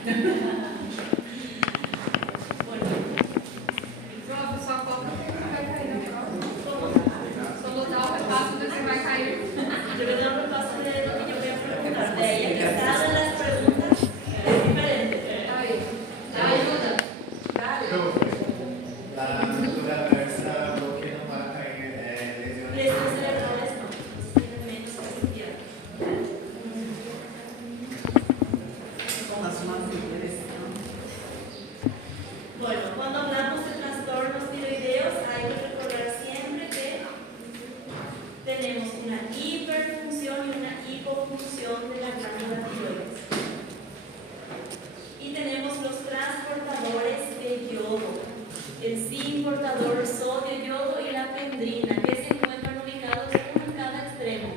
Prof, só qualquer tempo vai cair a prova. Solo dar o repasso de que vai cair. Yo voy a dar un repaso de lo que yo voy a preguntar. De ahí a que salgan las preguntas es diferente. Aí. Ajuda. La musculatura reversa, ¿por qué no va a caer lesiones? Lesiones cerebrales no, tienen menos capacidad. Son las más libres, ¿no? Bueno, cuando hablamos de trastornos tiroideos hay que recordar siempre que tenemos una hiperfunción y una hipofunción de la glándula tiroides. Y tenemos los transportadores de yodo, el zinc portador, sodio, yodo y la pendrina, que se encuentran ubicados uno en cada extremo.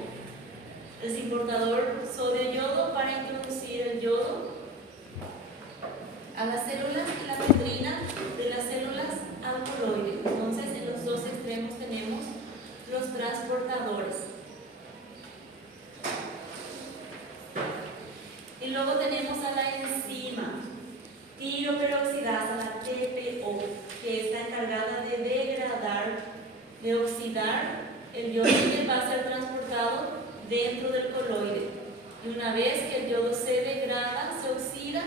El zinc portador, sodio, yodo para introducir el yodo a las células y la pendrina de las células al coloide. Entonces, en los dos extremos tenemos los transportadores. Y luego tenemos a la enzima tiroperoxidasa, la TPO, que está encargada de degradar, de oxidar el yodo que va a ser transportado dentro del coloide. Y una vez que el yodo se degrada, se oxida,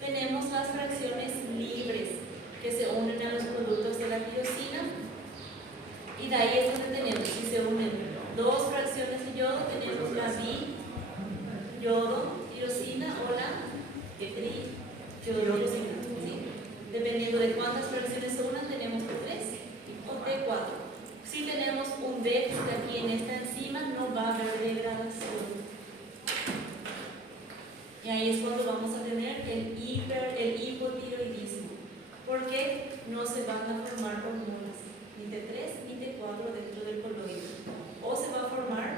tenemos las fracciones libres que se unen a los productos de la tirosina, y de ahí es donde tenemos, si se unen dos fracciones de yodo, tenemos la bi-yodo tirosina o la tri-yodo-tirosina, ¿sí? Dependiendo de cuántas fracciones se unan, tenemos T3 o T4. Si tenemos un déficit aquí en esta enzima, no va a haber degradación. Y ahí es cuando vamos a tener el hipotiroidismo, porque no se van a formar hormonas, ni T3 ni T4 dentro del coloide. O se va a formar,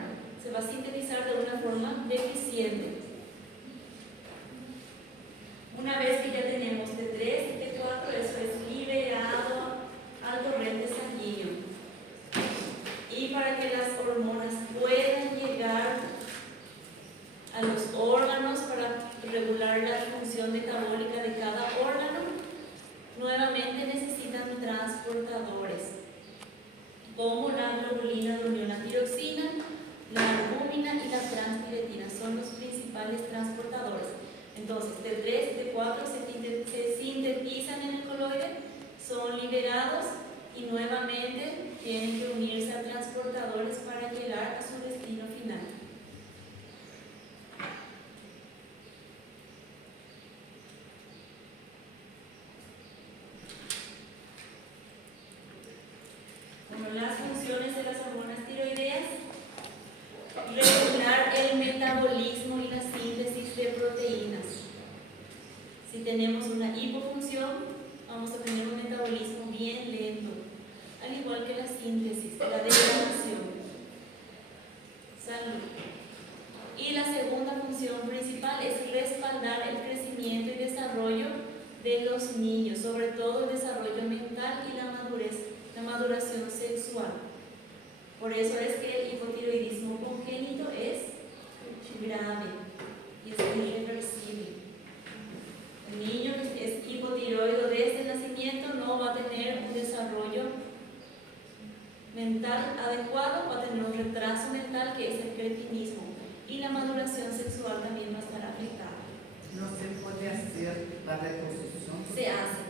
se va a sintetizar de una forma deficiente. Una vez que ya tenemos T3 y T4, eso es liberado al torrente sanguíneo. Y para que las hormonas puedan llegar a los órganos para regular la función metabólica de cada órgano, nuevamente necesitan transportadores, como la globulina de unión, la tiroxina, la albúmina y la transtiretina, son los principales transportadores. Entonces, T3 y T4 se sintetizan en el coloide, son liberados y nuevamente tienen que unirse a transportadores para llegar a su destino final. Bueno, las funciones de las hormonas tiroideas: regular el metabolismo y la síntesis de proteínas. Si tenemos una hipofunción, vamos a tener un metabolismo bien lento, al igual que la síntesis, la degradación. Salud. Y la segunda función principal es respaldar el crecimiento y desarrollo de los niños, sobre todo el desarrollo mental y la madurez, la maduración sexual. Por eso es que el hipotiroidismo congénito es grave y es irreversible. El niño que es hipotiroido desde el nacimiento no va a tener un desarrollo mental adecuado, va a tener un retraso mental que es el cretinismo, y la maduración sexual también va a estar afectada. No se puede hacer la reconstrucción. Se hace.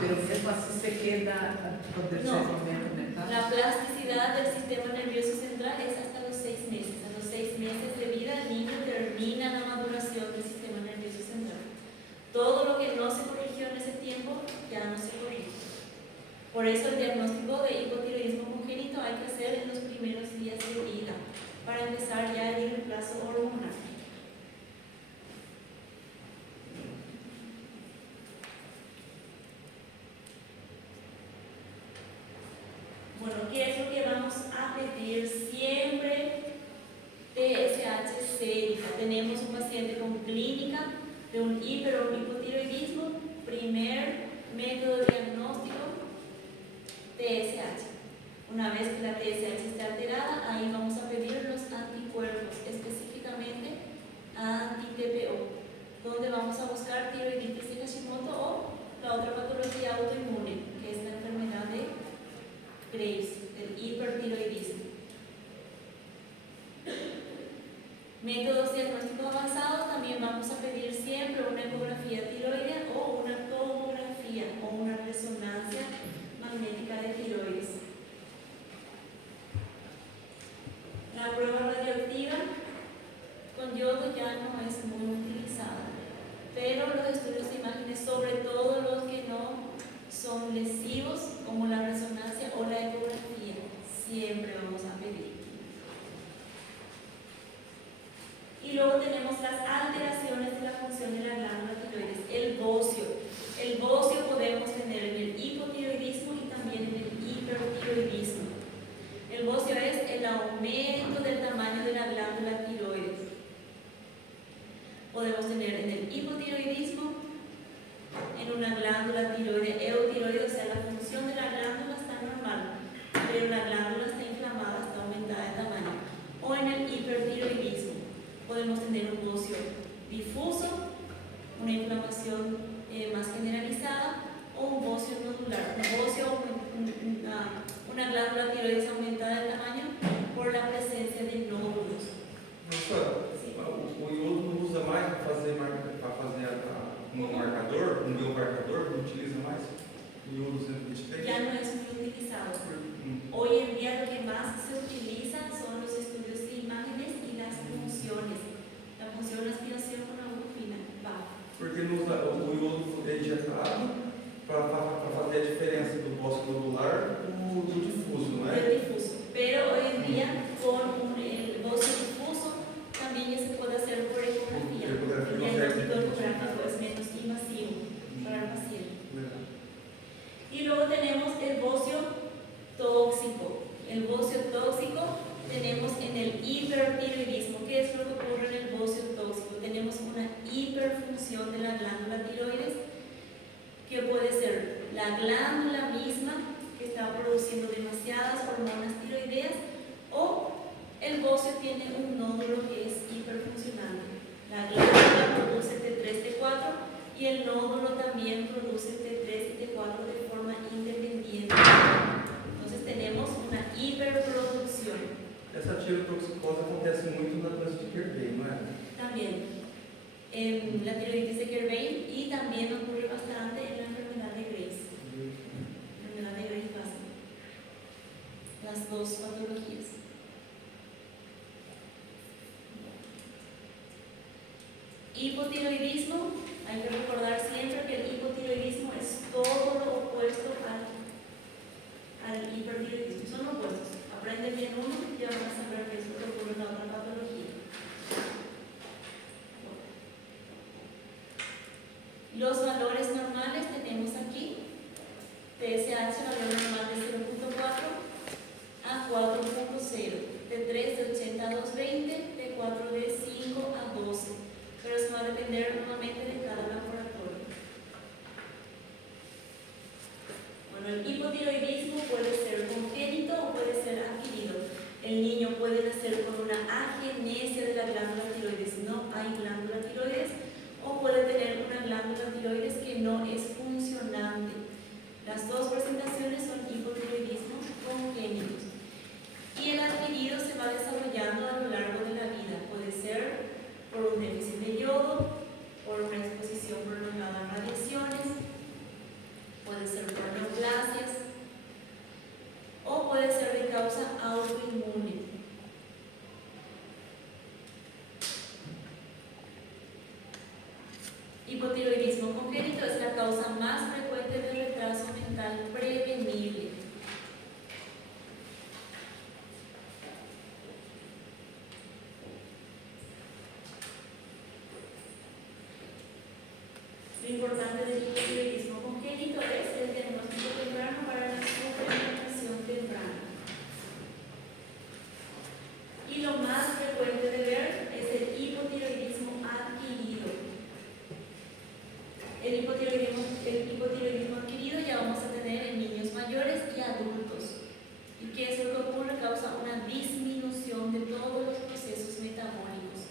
Pero eso así se queda con desenvolvimiento mental. La plasticidad del sistema nervioso central es hasta los 6 meses. A los 6 meses de vida el niño termina la maduración del sistema nervioso central. Todo lo que no se corrigió en ese tiempo ya no se corrige. Por eso el diagnóstico de hipotiroidismo congénito hay que hacer en los primeros días de vida, para empezar ya el reemplazo hormonal. Bueno, ¿qué es lo que vamos a pedir siempre? TSH sérica. Tenemos un paciente con clínica de un hiper o hipotiroidismo, primer método diagnóstico, TSH. Una vez que la TSH esté alterada, ahí vamos a pedir los anticuerpos, específicamente anti-TPO, donde vamos a buscar vamos a pedir siempre una ecografía tiroidea o una tomografía o una resonancia magnética de tiroides. La prueba radioactiva con yodo ya no es muy utilizada, pero los estudios de imágenes, sobre todo los que no son lesivos, como la resonancia o la ecografía, siempre vamos a pedir. Y luego tenemos las alteraciones de la función de la glándula tiroides, el bocio. El bocio podemos tener en el hipotiroidismo y también en el hipertiroidismo. El bocio es el aumento del tamaño de la glándula tiroides. Podemos tener en el hipotiroidismo, en una glándula tiroide eutiroide, o sea, la función de la glándula está normal, pero la glándula está inflamada, está aumentada de tamaño. O en el hipertiroidismo, podemos tener un bocio difuso, una inflamación más generalizada, o un bocio nodular. Un bocio, una glándula tiroides aumentada de tamaño por la presencia de nódulos. Professora, o iodo não usa mais para fazer um marcador, um biomarcador, não utiliza mais o iodo 123? Ya no es muy utilizado. Hoy en día lo que más se utiliza son los estudios de imágenes y las funciones. La función de aspiración con agua fina. Porque não usa o iodo injetado para fazer a diferença do bócio nodular do difuso, não é? El difuso. Pero hoy en día con el bocio difuso también ya se puede hacer por ecografía. El diagnóstico ecográfico es menos invasivo para el paciente. Y luego tenemos el bocio tóxico. El bocio tóxico tenemos en el hipertiroidismo. ¿Qué es lo que ocurre en el bocio tóxico? Tenemos una hiperfunción de la glándula tiroides, que puede ser la glándula misma que está produciendo demasiadas hormonas tiroideas, o el bocio tiene un nódulo que es hiperfuncionante. La glándula produce T3, T4 y el nódulo también produce T3 y T4 de forma independiente. Entonces tenemos una hiperproducción. Essa tirotoxicose acontece muito na doença de Kerbein, não é? También en la tiroiditis de Kerbein, y también ocurre bastante en la enfermedad de Graves. Enfermedad de Graves pasa. Las dos patologías. Hipotiroidismo, hay que recordar siempre que el hipotiroidismo es todo lo opuesto al hipertiroidismo. Son opuestos. Aprende bien uno y ya van a saber qué es lo que ocurre en la otra patología. Los valores normales tenemos aquí. TSH, valor normal de 0.4 a 4.0. T3 de 80 a 220, T4 de 5 a 12. Pero eso va a depender nuevamente de cada laboratorio. Bueno, el hipotiroidismo puede ser congénito o puede ser adquirido. El niño puede nacer con una agenesia de la glándula tiroides, no hay glándula tiroides, o puede tener una glándula tiroides que no es funcionante. Las dos presentaciones son hipotiroidismos congénitos. Y el adquirido se va desarrollando a lo largo de la vida. Puede ser por un déficit de yodo, por una exposición prolongada a radiaciones, puede ser por neoplasias, o puede ser de causa autoinmune. Hipotiroidismo congénito es la causa más frecuente de retraso mental prevenible. Lo importante del hipotiroidismo congénito es el diagnóstico temprano para la suplementación temprana. Y lo más frecuente de ver es el hipotiroidismo adquirido. El hipotiroidismo adquirido ya vamos a tener en niños mayores y adultos. ¿Y qué es lo que ocurre? Causa una disminución de todos los procesos metabólicos.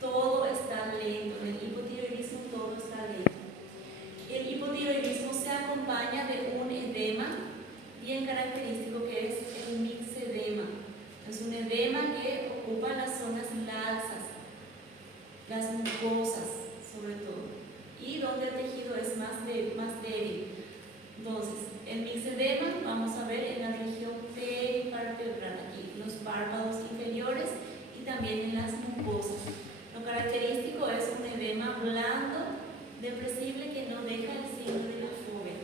Todo está lento, en el hipotiroidismo todo está lento. El hipotiroidismo se acompaña de un edema bien característico que es el mixedema. Es un edema que ocupa las zonas laxas, las mucosas. también en las mucosas. Lo característico es un edema blando, depresible, que no deja el signo de la fobia.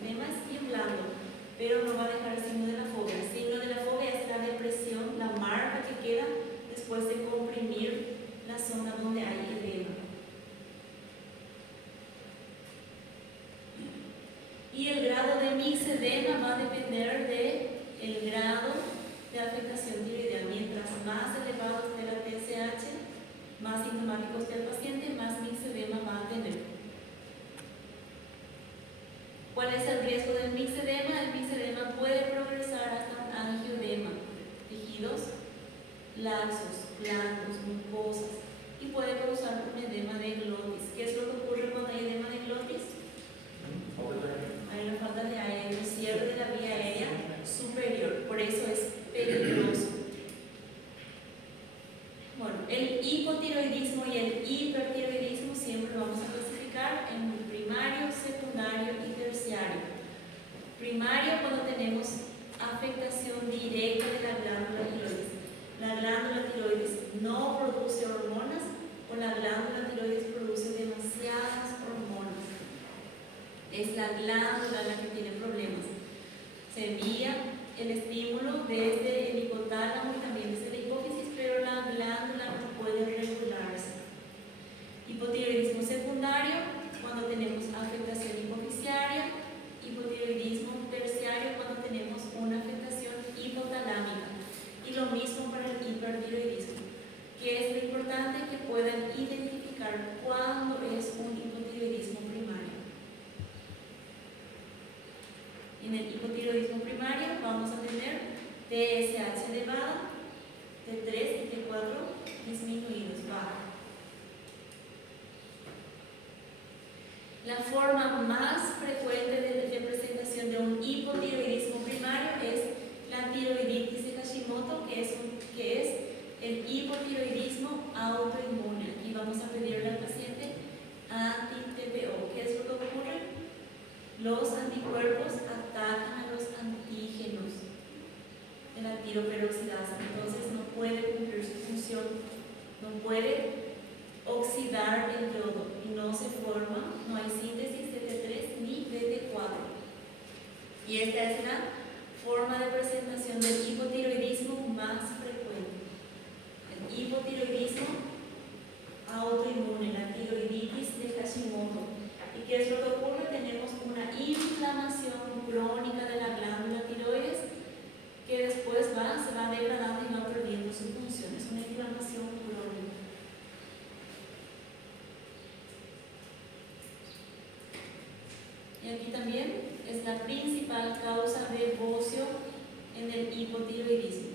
El edema es bien blando, pero no va a dejar el signo de la fobia. El signo de la fobia es la depresión, la marca que queda después de comprimir la zona donde hay edema. Y el grado de mixedema va a depender del grado de afectación tiroidea. Mientras más elevado esté la TSH, más sintomático esté el paciente, más mixedema va a tener. ¿Cuál es el riesgo del mixedema? El mixedema puede progresar hasta un angioedema, tejidos laxos, blandos, mucosas, y puede causar un edema de glotis. ¿Qué es lo que ocurre cuando hay edema de glotis? Hay una falta de aire, hay un cierre de la vía aérea superior, por eso es peligroso. Bueno, el hipotiroidismo y el hipertiroidismo siempre lo vamos a clasificar en primario, secundario y terciario. Primario, cuando tenemos afectación directa de la glándula tiroides. La glándula tiroides no produce hormonas o la glándula tiroides produce demasiadas hormonas. Es la glándula la que tiene problemas. Se envía el estímulo desde el hipotálamo y también desde la hipófisis, pero la glándula no puede regularse. Hipotiroidismo secundario, cuando tenemos afectación hipofisiaria. Hipotiroidismo terciario, cuando tenemos una afectación hipotalámica. Y lo mismo para el hipertiroidismo, que es lo importante que puedan identificar cuándo es un hipotiroidismo primario. En el hipotiroidismo primario vamos a tener TSH elevada, T3 y T4 disminuidos, baja. La forma más frecuente de presentación de un hipotiroidismo primario es la tiroiditis de Hashimoto, que es el hipotiroidismo autoinmune. Aquí vamos a pedirle al paciente anti-TPO. ¿Qué es lo que ocurre? Los anticuerpos atacan a los antígenos de la tiroperoxidasa, entonces no puede cumplir su función, no puede oxidar el yodo y no se forma, no hay síntesis de T3 ni de T4. Y esta es la forma de presentación del hipotiroidismo más frecuente. El hipotiroidismo autoinmune, la tiroiditis de Hashimoto. ¿Y qué es lo que ocurre? Tenemos una inflamación crónica de la glándula tiroides que después se va degradando y va perdiendo su función. Es una inflamación crónica. Y aquí también es la principal causa de bocio en el hipotiroidismo.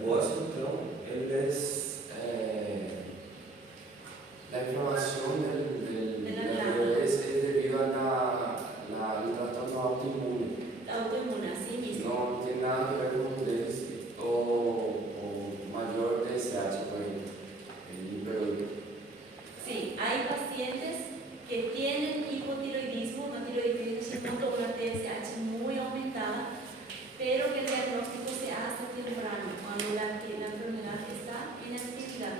O bócio, então, ele é la inflamación de la tiroides es debido al trastorno autoinmune. Autoinmune, así mismo. No tiene nada que ver con un déficit o mayor TSH, por ejemplo. Sí, hay pacientes que tienen hipotiroidismo, una tiroiditis de Hashimoto o una TSH muy aumentada, pero que el diagnóstico se hace temprano, cuando la enfermedad está en actividad.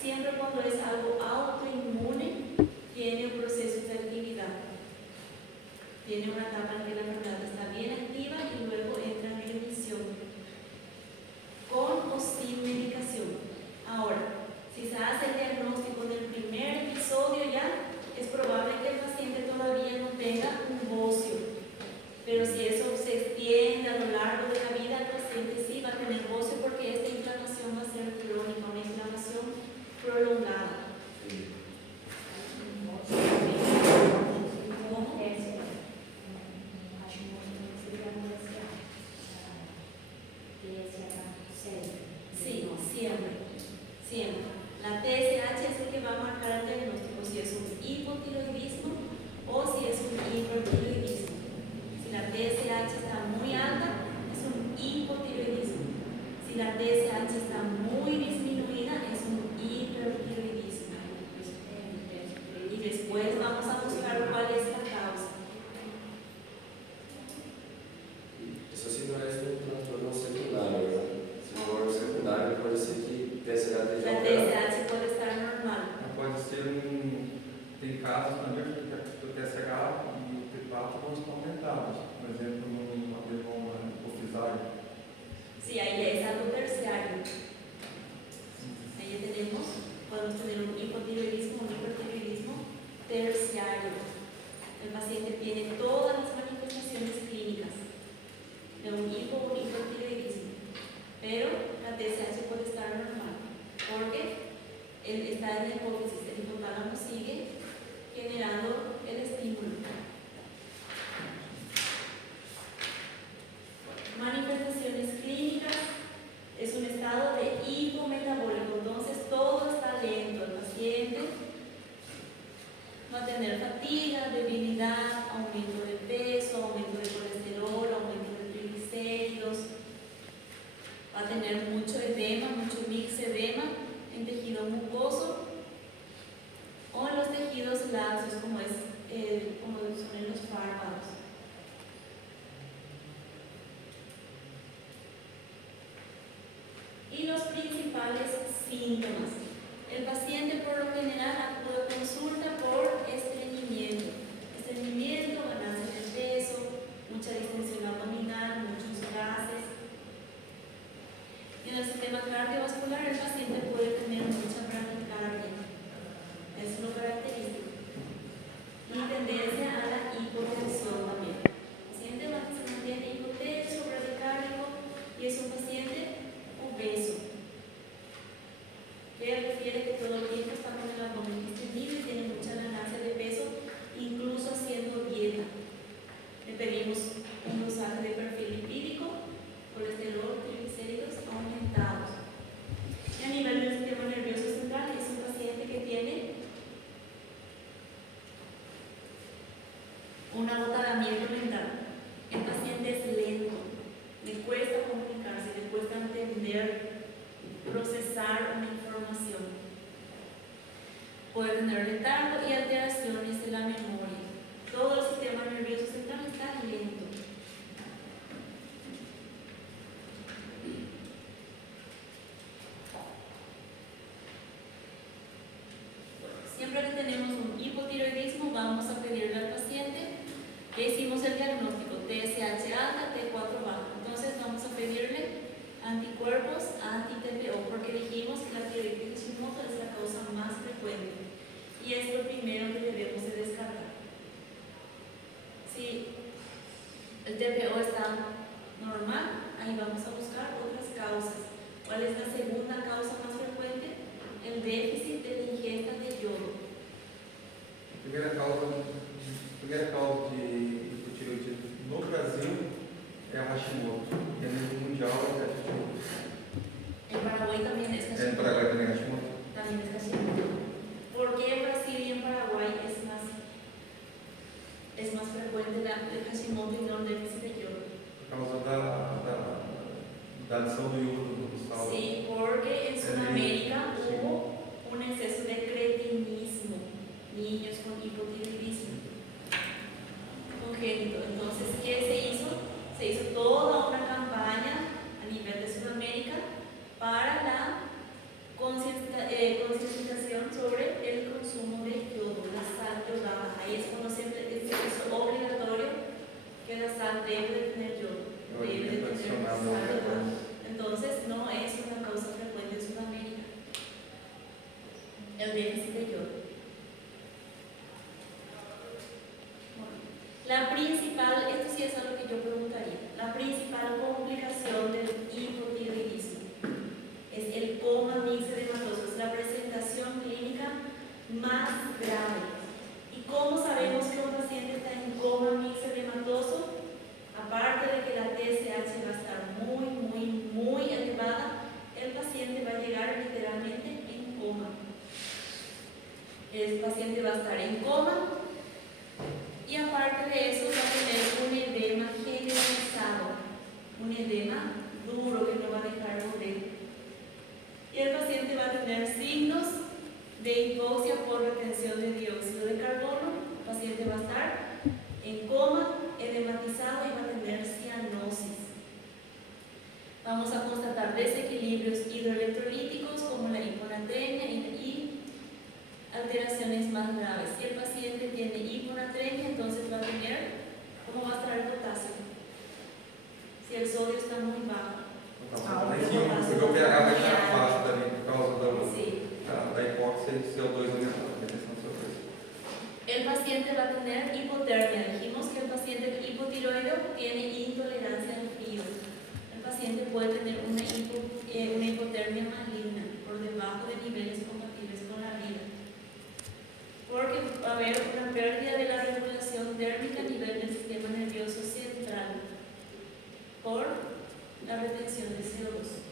Siempre cuando es algo autoinmune, tiene un proceso de actividad. Tiene una etapa en que la enfermedad está bien activa y luego entra en remisión, con o sin medicación. Ahora, si se hace el diagnóstico en el primer episodio ya, es probable que el paciente todavía no tenga un bocio. Pero si eso se extiende a lo largo de la vida, el paciente sí va a tener bocio porque esta inflamación va a ser crónica, una inflamación prolongada. Sí, siempre. La TSH es el que va a marcar el diagnóstico, si es un hipotiroidismo o si es un hipertiroidismo. Si la TSH está muy alta, es un hipotiroidismo. Si la TSH está muy disminuida, es un hipertiroidismo. Y después vamos a buscar cuál es la causa. tiene todas las manifestaciones clínicas de un hipotiroidismo, pero la TSH puede estar normal, porque él está en la hipófisis, el hipotálamo sigue generando el estímulo. Manifestaciones clínicas es un estado de hipometabólico, entonces todo está lento. El paciente va a tener fatiga, debilidad, aumento de peso, aumento de colesterol, aumento de triglicéridos, va a tener mucho edema, mucho mixedema en tejido mucoso o en los tejidos laxos como son en los párpados. Y los principales síntomas. El paciente por lo general acude a consulta por estreñimiento, ganancia de peso, mucha distensión abdominal, muchos gases. En el sistema cardiovascular el paciente puede tener mucha bradicardia, es lo característico, y tendencia a la hipotensión también. El paciente se mantiene hipotenso, bradicárdico y es un paciente obeso, que refiere que todo el tiempo está con el abdomen distendido y tiene mucha ganancia de peso, incluso haciendo dieta. Le pedimos un dosaje de perfil lipídico, colesterol, triglicéridos aumentados. Y a nivel del sistema nervioso central es un paciente que tiene un agotamiento mental. El paciente es lento, le cuesta comunicarse, le cuesta entender, procesar una información. Puede tener retardo y alteraciones de la memoria. Todo el sistema nervioso central está lento. Siempre que tenemos un hipotiroidismo, vamos a pedirle al paciente que hicimos el diagnóstico TSH alta, T4 baja. Entonces vamos a pedirle anticuerpos anti-TPO, porque dijimos que la tiroiditis Hashimoto es la causa más frecuente y es lo primero que debemos de descartar. Si el TPO está normal, ahí vamos a buscar otras causas. ¿Cuál es la segunda causa más frecuente? El déficit de la ingesta de yodo. A primeira causa de hipotireoidismo no Brasil é a Hashimoto, e a nível mundial é a Hashimoto. En Paraguay también es Hashimoto. En Paraguay también es Hashimoto. También es Hashimoto. ¿Por qué en Brasil y en Paraguay es más frecuente el Hashimoto y no el déficit de yodo? Por causa da adição do iodo no sal. Sí, porque en Sudamérica hubo un exceso de cretinismo, niños con hipotiroidismo congénito. Entonces, ¿qué se hizo? Se hizo toda una campaña a nivel de Sudamérica para la concientización sobre el consumo de yodo, la sal yodada. Ahí es cuando se hizo obligatorio que la sal debe de tener yodo, debe de tener sal yodada. Entonces, no es una causa frecuente en Sudamérica el déficit de yodo. Bueno, la principal, esto sí es algo que yo preguntaría, la principal complicación del hipotiroidismo es el coma mixedematoso, es la presentación clínica más grave. ¿Y cómo sabemos que un paciente está en coma mixedematoso? Aparte de que la TSH va a estar muy elevada, el paciente va a llegar literalmente en coma. El paciente va a estar en coma y aparte de eso va a tener un edema generalizado, un edema duro que no va a dejar volver. Y el paciente va a tener signos de hipoxia por retención de dióxido de carbono. El paciente va a estar en coma, edematizado y va a tener cianosis. Vamos a constatar desequilibrios hidroelectrolíticos como la hiponatremia y alteraciones más graves. Si el paciente tiene hiponatremia, entonces va a tener, ¿cómo va a estar el potasio? Si el sodio está muy bajo. Porque o pH vai estar baixo também por causa Sí. da hipóxia e CO2 aumentado, a retenção de CO2. El paciente va a tener hipotermia. Dijimos tiene intolerancia al frío. El paciente puede tener una hipotermia maligna por debajo de niveles compatibles con la vida, porque va a haber una pérdida de la regulación térmica a nivel del sistema nervioso central por la retención de CO2.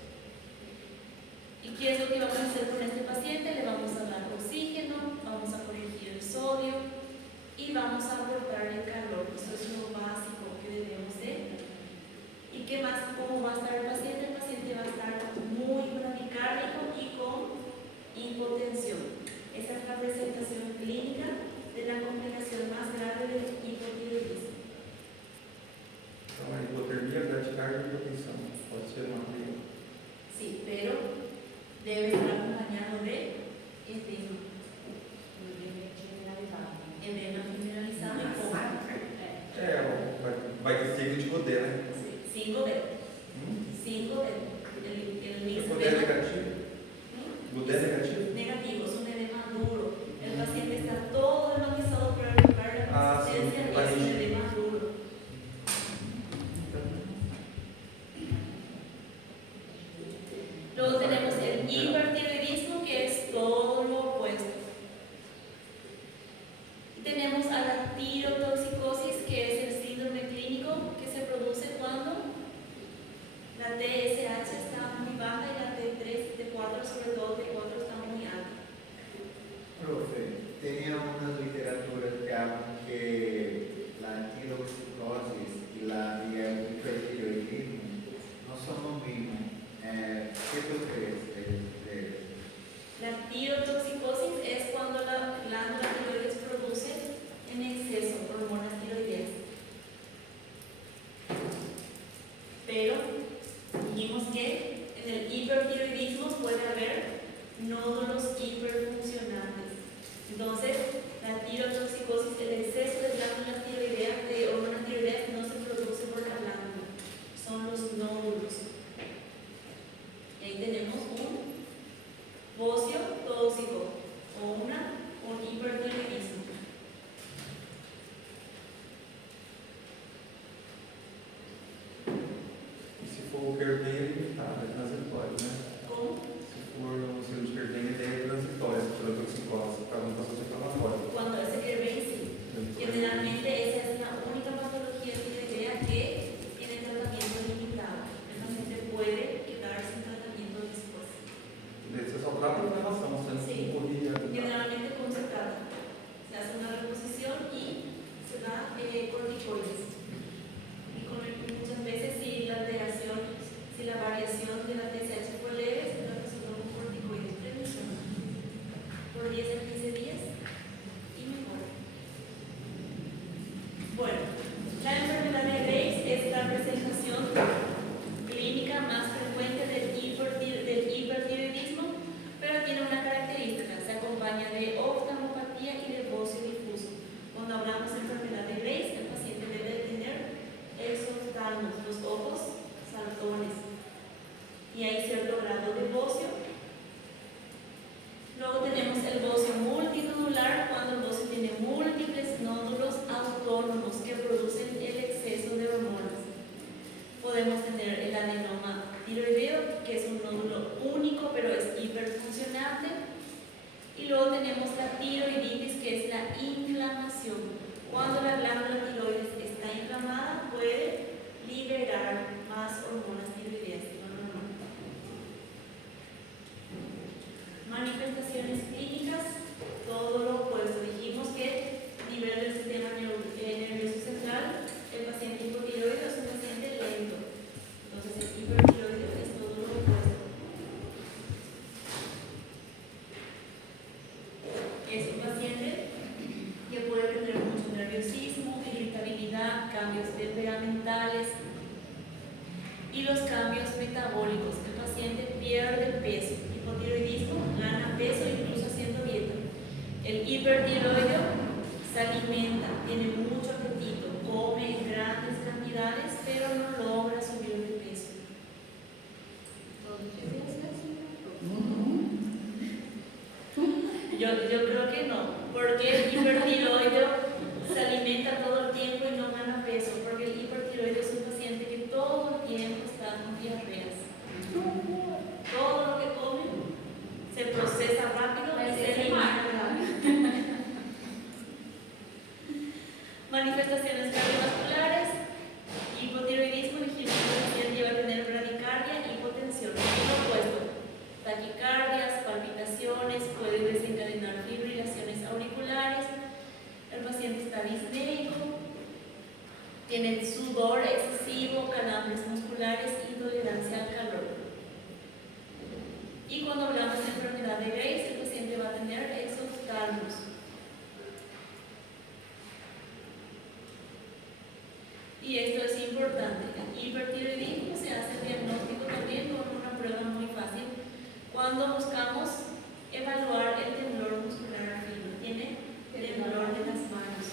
¿Y qué es lo que vamos a hacer con este paciente? Le vamos a dar oxígeno, vamos a corregir el sodio y vamos a aportar el calor. Eso es lo básico que debemos de. ¿Y qué más? ¿Cómo va a estar el paciente? El paciente va a estar muy bradicárdico y con hipotensión. Esa es la presentación clínica de la complicación más grave del hipotiroidismo. Então, a hipotermia, bradicardia e hipotensão. Pode ser uma briga. Sí, pero debe estar acompañado de edema. Edema generalizado y con Vai ter signo de poder, né? 5D. 5D. El mix Poder negativo? Poder negativo? negativo, es un edema duro. El paciente está todo enlotizado por la consistencia y es un edema duro. Luego tenemos el hipertiroidismo, que es todo lo opuesto. Y tenemos a la tirotoxicosis, que es el síndrome clínico que se produce cuando la TSH está muy baja y la T3, T4, sobre todo T4, está muy alta. Profe, tenía unas literaturas que hablan que la antiloxicosis y la hipertiroidismo no son lo mismo. ¿Qué tú crees de eso? La tirotoxicosis es cuando la glándula tiroides produce en exceso hormonas tiroideas. Pero dijimos que en el hipertiroidismo puede haber nódulos hiperfuncionantes. Entonces, la tirotoxicosis, el exceso de glándulas tiroideas, de hormonas tiroideas, no se produce por la glándula, son los nódulos. Y ahí tenemos un bocio tóxico o un hipertiroidismo. E se for o Kerben, é limitado, é transitório, né? Como? Se for o síndrome de Kerben, ele é transitório, essa tirotoxicose, para um processo inflamatório. Cuando ese Kerben sí. Generalmente esa es la única patología tiroidea que tiene tratamiento limitado. El paciente puede quedar sin tratamiento después. Você só trata a inflamação, você Sí. não corrige a. Generalmente con se trata. Se hace una reposición y se da corticoides. Y muchas veces si la alteración, si la variación de la TSH fue leve, se da con corticoides prevención por 10 a 15 días y mejora. Bueno, la enfermedad de Graves es la presentación clínica más frecuente del hipertiroidismo, pero tiene una característica, se acompaña de oftalmopatía y de bocio difuso. Cuando hablamos de enfermedad de Graves, el paciente debe tener exoftalmos, los ojos saltones, y hay cierto grado de bocio. Luego tenemos el bocio multinodular, cuando el bocio tiene múltiples nódulos autónomos que producen el exceso de hormonas. Podemos tener el adenoma tiroideo, que es un nódulo único pero es hiperfuncionante. Y luego tenemos la tiroiditis, que es la inflamación. Cuando la glándula tiroides está inflamada, puede liberar más hormonas tiroideas de lo normal. Manifestaciones clínicas, todo lo opuesto. Dijimos que nivel del sistema nervioso central, el paciente hipotiroideo es un paciente lento. Entonces el hipertiroideo es todo lo opuesto. Es un paciente que puede tener mucho nerviosismo, irritabilidad, cambios temperamentales y los cambios metabólicos. El paciente pierde peso. Hipotiroidismo gana peso incluso haciendo dieta. El hipertiroideo se alimenta, tiene mucho apetito, come en grandes cantidades, pero no logra subir de peso. Yo creo que no, porque el hipertiroideo se alimenta todo el tiempo y no gana peso, porque el hipertiroideo Y cuando hablamos de enfermedad de Graves, el paciente va a tener exoftalmos. Y esto es importante. El hipertiroidismo se hace el diagnóstico también con una prueba muy fácil cuando buscamos evaluar el temblor muscular fino. Tiene temblor de las manos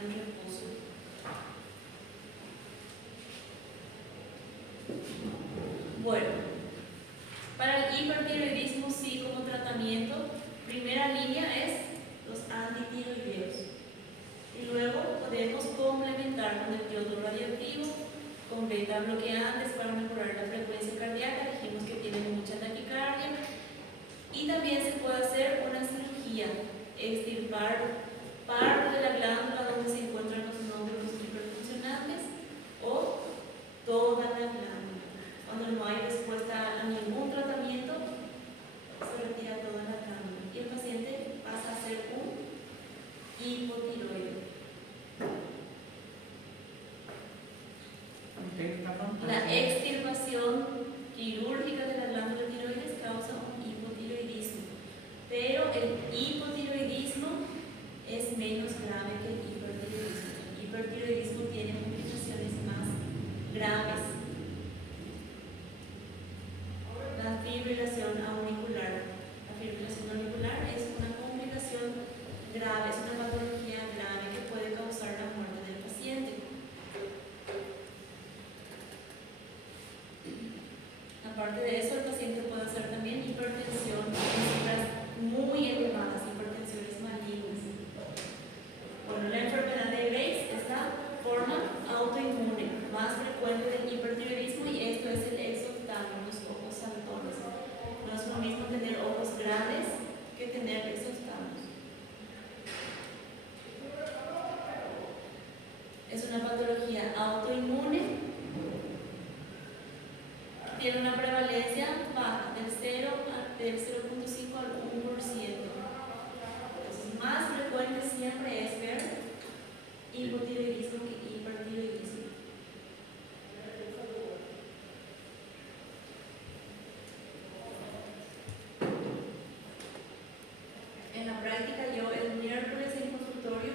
en reposo. Bueno, para el hipertiroidismo sí, como tratamiento, primera línea es los antitiroideos. Y luego podemos complementar con el iodo radioactivo, con beta bloqueantes para mejorar la frecuencia cardíaca. Dijimos que tienen mucha taquicardia. Y también se puede hacer una cirugía, extirpar parte de la glándula donde se encuentran los nódulos hiperfuncionantes o toda la glándula. Cuando no hay respuesta a ningún tratamiento, se retira toda la glándula y el paciente pasa a ser un hipotiroide. La extirpación quirúrgica de la glándula tiroides causa un hipotiroidismo, pero el hipotiroidismo es menos grave que el hipertiroidismo. El hipertiroidismo tiene complicaciones más graves. La fibrilación auricular. La fibrilación auricular es una complicación grave, es una patología grave que puede causar la muerte del paciente. Aparte de eso, el paciente puede hacer también hipertensión en cifras muy elevadas, hipertensiones malignas. Bueno, la enfermedad de Graves es la forma autoinmune más frecuente del hipertiroidismo y esto es el exoftalmo, los ojos saltones. No es lo mismo tener ojos grandes que tener exoftalmos. Es una patología autoinmune. Tiene una prevalencia baja del 0,5 al 1%. Entonces, más frecuente siempre es ver hipotiroidismo que hipertiroidismo. En la práctica, yo el miércoles en consultorio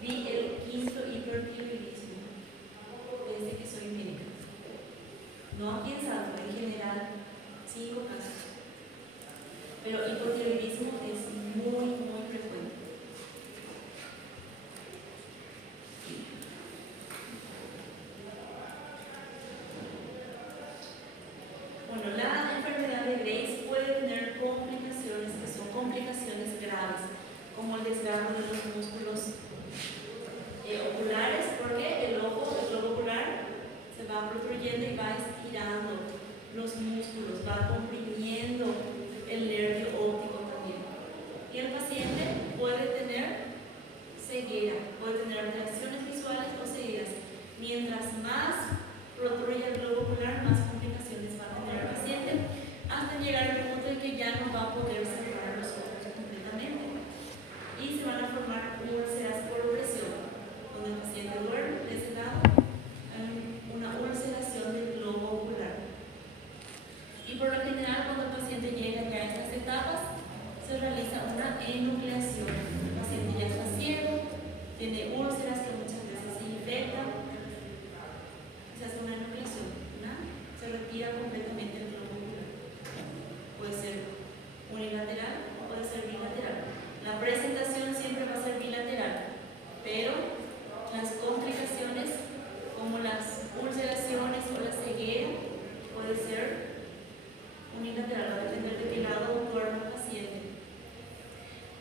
vi el 5º hipertiroidismo desde que soy médica. No aquí en Salto, en general, 5 casos. Pero hipotiroidismo es muy, muy frecuente. Bueno, la enfermedad de Graves puede tener complicaciones que son complicaciones graves, como el desgarro de los músculos oculares, porque el globo ocular se va protruyendo y va estirando los músculos, va comprimiendo el nervio óptico también. Y el paciente puede tener ceguera, puede tener alteraciones visuales o cegueras. Mientras más protruya el globo ocular, más complicaciones va a tener el paciente, hasta llegar al punto en que ya no va a poder cerrar los ojos completamente. Y se van a formar úlceras por presión, donde el paciente duerme de ese lado, una ulceración del globo ocular. Y por lo general, cuando el paciente llega ya a estas etapas, se realiza una enucleación. El paciente ya está ciego, tiene úlceras que muchas veces se infectan. Se hace una enucleación, ¿no? Se retira completamente el globo ocular. Puede ser unilateral o puede ser bilateral. La presentación siempre va a ser bilateral, pero las complicaciones como las ulceraciones o la ceguera puede ser unilateral, va a depender de qué lado duerma el paciente.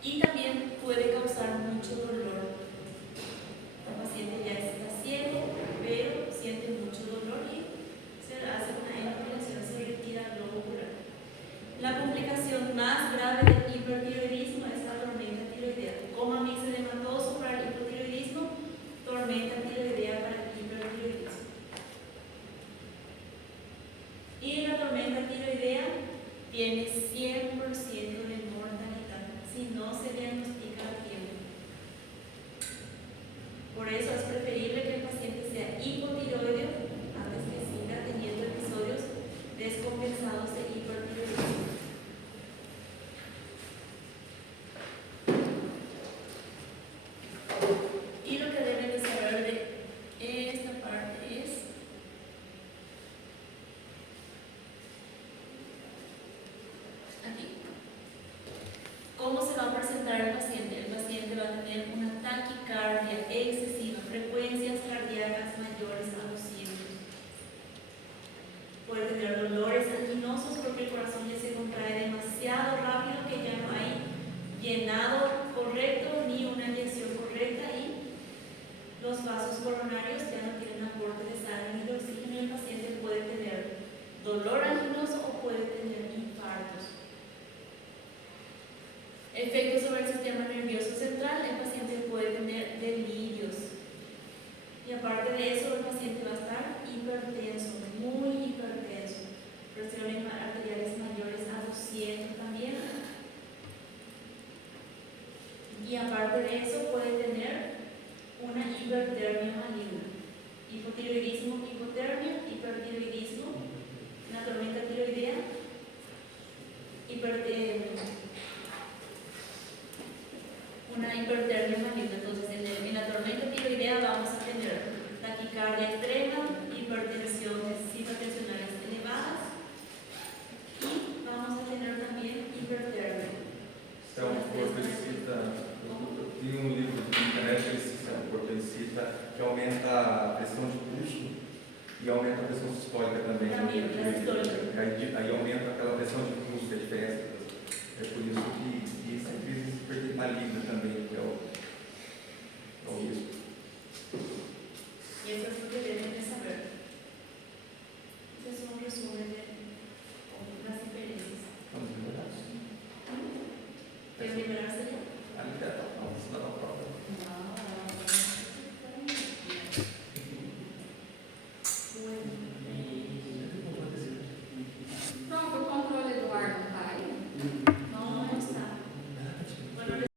Y también puede causar mucho dolor. El paciente ya está ciego, pero siente mucho dolor y se hace una enucleación, se retira el globo ocular. La complicación más grave del hipertiroidismo es la tormenta tiroidea. Coma mixedematoso para el hipotiroidismo, tormenta tiroidea para el hipertiroidismo. Y la tormenta tiroidea tiene 100% de mortalidad si no se diagnostica a tiempo. Por eso es preferible que el paciente sea hipotiroideo antes que siga teniendo episodios descompensados de hipertiroidismo. ¿Cómo se va a presentar el paciente? El paciente va a tener una taquicardia excesiva, frecuencias cardíacas mayores a 200. Puede tener dolores anginosos porque el corazón ya se contrae demasiado rápido, que ya no hay llenado correcto ni una inyección correcta y los vasos coronarios ya no tienen aporte de sangre ni de oxígeno y el paciente puede tener dolor anginoso o puede tener infartos. Efectos sobre el sistema nervioso central, el paciente puede tener delirios. Y aparte de eso, el paciente va a estar hipertenso, muy hipertenso. Presiones arteriales mayores a 200 también. Y aparte de eso, puede tener una hipertermia maligna. Hipotiroidismo, hipotermia, hipertiroidismo, una tormenta tiroidea, una hipertermia maligna. Entonces, en la tormenta tiroidea vamos a tener taquicardia extrema, hipertensionales elevadas y vamos a tener también hipertermia. Se é um corpo, ele cita, tem um livro na internet que ele cita, o corpo ele cita que aumenta a pressão de pulso e aumenta a pressão sistólica também. Também, pressão sistólica. Aí aumenta aquela pressão de pulso, que é a diferença. É por isso